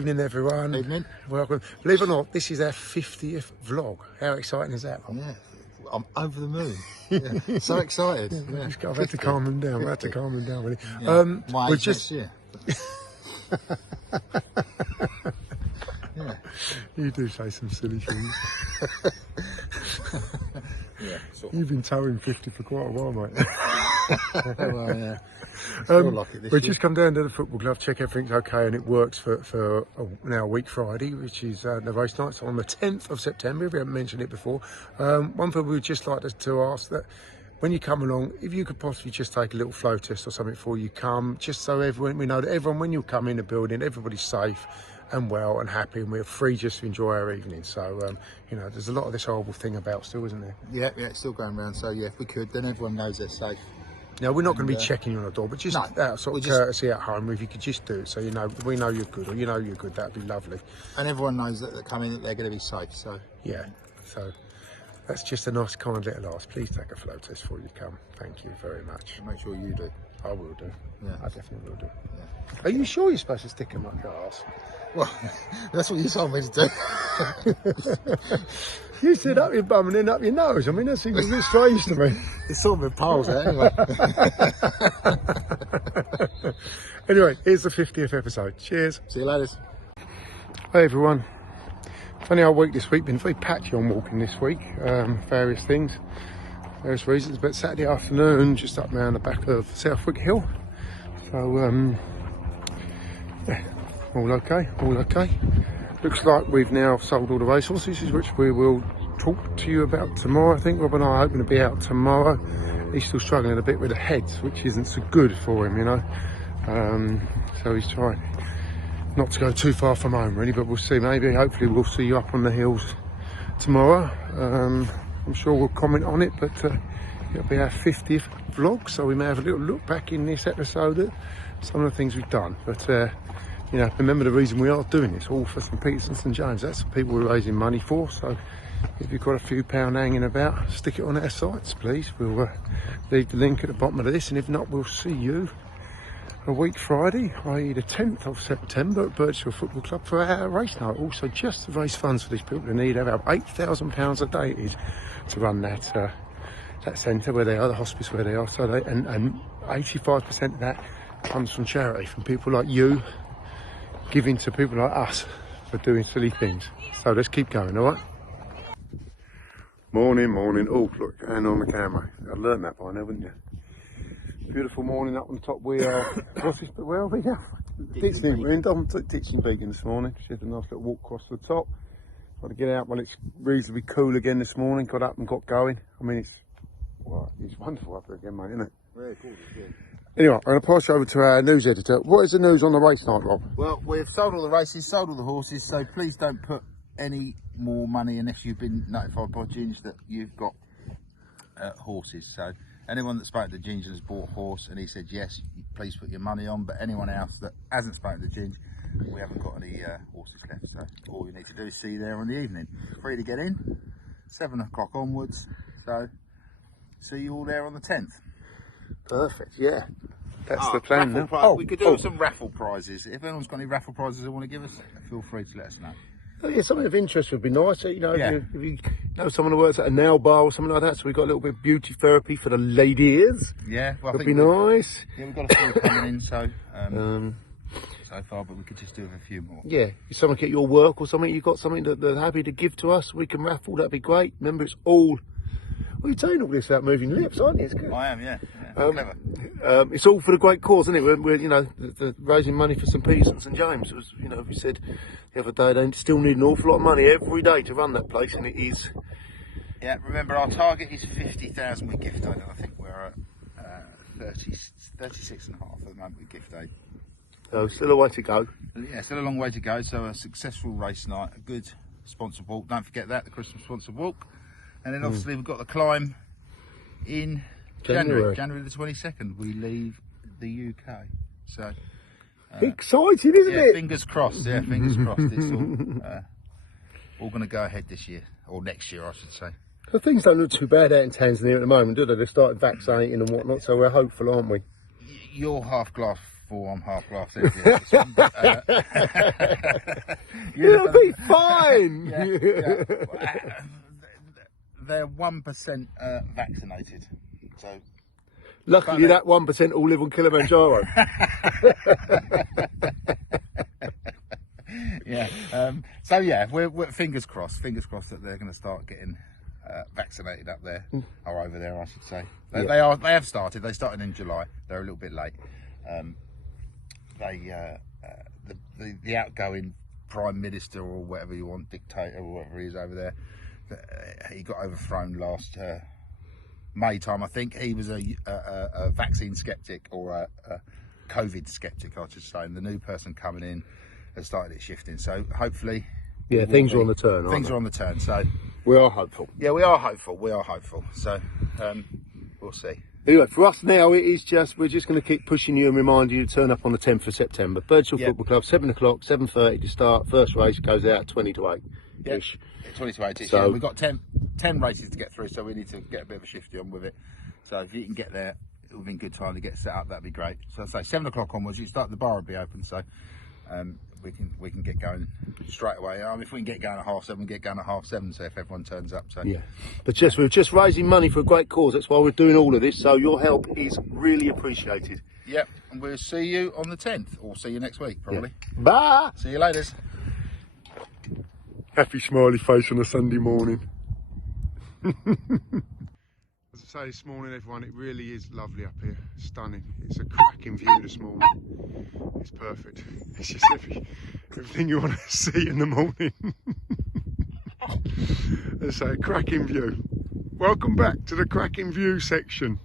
Evening, everyone. Evening. Welcome. Believe it or not, this is our 50th vlog. How exciting is that? Yeah, I'm over the moon. Yeah. So excited. Yeah. I've had to calm them down. I've had to calm them down, really. Yeah. My we're age just... next year. Yeah. You do say some silly things. Yeah. You've been towing 50 for quite a while, mate. Well, yeah. Like it this we year. just come down to the football club, check everything's okay, and it works for now week Friday, which is the race night. So on the 10th of September, if we haven't mentioned it before. One thing we would just like to ask that when you come along, if you could possibly just take a little flow test or something before you come, just so we know that everyone, when you come in the building, everybody's safe and well and happy, and we're free just to enjoy our evening. So, you know, there's a lot of this horrible thing about still, isn't there? Yeah, it's still going around. So yeah, if we could, then everyone knows they're safe. Now, we're not going to be checking you on the door, but just No, out sort of courtesy at home, if you could just do it, so you know, we know you're good, or you know you're good, that'd be lovely. And everyone knows that they're coming, that they're going to be safe. So Yeah, so that's just a nice, kind little ask. Please take a flow test before you come. Thank you very much. make sure you do. I will do. Yeah. I definitely will do. Yeah. Are you sure you're supposed to stick them up your arse? Well, that's what you told me to do. You said up your bum and then up your nose. I mean, that seems a bit strange to me. It's sort of in piles there, anyway. Anyway, here's the 50th episode. Cheers. See you later. Hey everyone. Funny old week this week. Been very patchy on walking this week. Various things, various reasons. But Saturday afternoon, just up around the back of Southwick Hill. So, yeah, all okay, all okay. Looks like we've now sold all the racehorses, which we will talk to you about tomorrow. I think Rob and I are hoping to be out tomorrow. He's still struggling a bit with the heads, which isn't so good for him, you know. So he's trying not to go too far from home, really, but we'll see. Maybe, hopefully, we'll see you up on the hills tomorrow. I'm sure we'll comment on it, but it'll be our 50th vlog, so we may have a little look back in this episode at some of the things we've done. But you know, remember the reason we are doing this, all for St Peters and St James. That's the people we're raising money for. So if you've got a few pound hanging about, stick it on our sites, please. We'll leave the link at the bottom of this, and if not, we'll see you a week Friday, i.e. the 10th of September at Birchfield Football Club for our race night. Also, just to raise funds for these people in need. About £8,000 a day it is to run that centre where they are, the hospice where they are. So they, and 85% of that comes from charity, from people like you, giving to people like us for doing silly things. So let's keep going, all right? Morning, morning. Oh, look, and on the camera. I'd learned that by now, wouldn't you? Beautiful morning up on the top. We are, what's this, where are we now? Ditchling. We're in Ditchling Beacon this morning. She had a nice little walk across the top. Got to get out while it's reasonably cool again this morning. Got up and got going. I mean, it's wonderful up there again, mate, isn't it? Very cool, good. Anyway, I'm going to pass you over to our news editor. What is the news on the race night, Rob? Well, we've sold all the races, sold all the horses, so please don't put any more money unless you've been notified by Ginge that you've got horses. So anyone that spoke to Ginge has bought a horse and he said yes, please put your money on, but anyone else that hasn't spoken to Ginge, we haven't got any horses left. So all you need to do is see you there in the evening. Free to get in, 7 o'clock onwards. So see you all there on the 10th. Perfect, yeah. That's the plan now. We could do some raffle prizes. If anyone's got any raffle prizes they want to give us, feel free to let us know. Oh, yeah, something of interest would be nice. You know, Yeah. if you know someone who works at a nail bar or something like that, so we've got a little bit of beauty therapy for the ladies. Yeah, well, Would be nice. Yeah, we've got a few coming in, so far, but we could just do with a few more. Yeah, if someone at your work or something, you've got something that they're happy to give to us, we can raffle, that'd be great. Remember, it's all... Well, you're saying all this without moving lips, aren't you? It's good. I am, yeah. Clever. It's all for the great cause, isn't it? We're you know, the raising money for St Peters and St James. It was, you know, we said the other day they still need an awful lot of money every day to run that place, and it is. Yeah, remember our target is 50,000 with gift aid. I think we're at 36 and a half at the moment with gift aid. So still a way to go. Yeah, still a long way to go. So a successful race night, a good sponsored walk. Don't forget that, the Christmas sponsored walk. And then obviously we've got the climb in January the 22nd. We leave the UK. So exciting, isn't it? Fingers crossed. Yeah, fingers crossed. It's all going to go ahead this year or next year, I should say. So things don't look too bad out in Tanzania at the moment, do they? They've started vaccinating and whatnot, so we're hopeful, aren't we? You're half glass before I'm half glass empty. This one, but, You'll be fine. They're 1% vaccinated, so Luckily, that 1% all live on Kilimanjaro. yeah. So yeah, we're fingers crossed that they're going to start getting vaccinated up there, or over there, I should say. They have started. They started in July. They're a little bit late. The outgoing Prime Minister, or whatever you want, dictator, or whatever he is over there, he got overthrown last May time. I think he was a vaccine skeptic, or a COVID skeptic, I should say. And the new person coming in has started it shifting. So hopefully, things are on the turn. Things are on the turn. So we are hopeful. Yeah, we are hopeful. So we'll see. Anyway, for us now, we're just going to keep pushing you and reminding you to turn up on the 10th of September. Birdshill Football Club, 7 o'clock, 7:30 to start. First race goes out 20 to 8. Yeah, 20 to 8. So we've got 10 races to get through, so we need to get a bit of a shifty on with it. So if you can get there within good time to get set up, that'd be great. So I say 7 o'clock onwards, the bar will be open, so we can get going straight away. If we can get going at 7:30, we get going at 7:30. So if everyone turns up, so yeah. But we're just raising money for a great cause. That's why we're doing all of this. So your help is really appreciated. Yep, and we'll see you on the 10th, or see you next week probably. Yeah. Bye. See you later. Happy smiley face on a Sunday morning. As I say this morning, everyone, it really is lovely up here. Stunning. It's a cracking view this morning. It's perfect. It's just everything you want to see in the morning. As I say, cracking view. Welcome back to the cracking view section.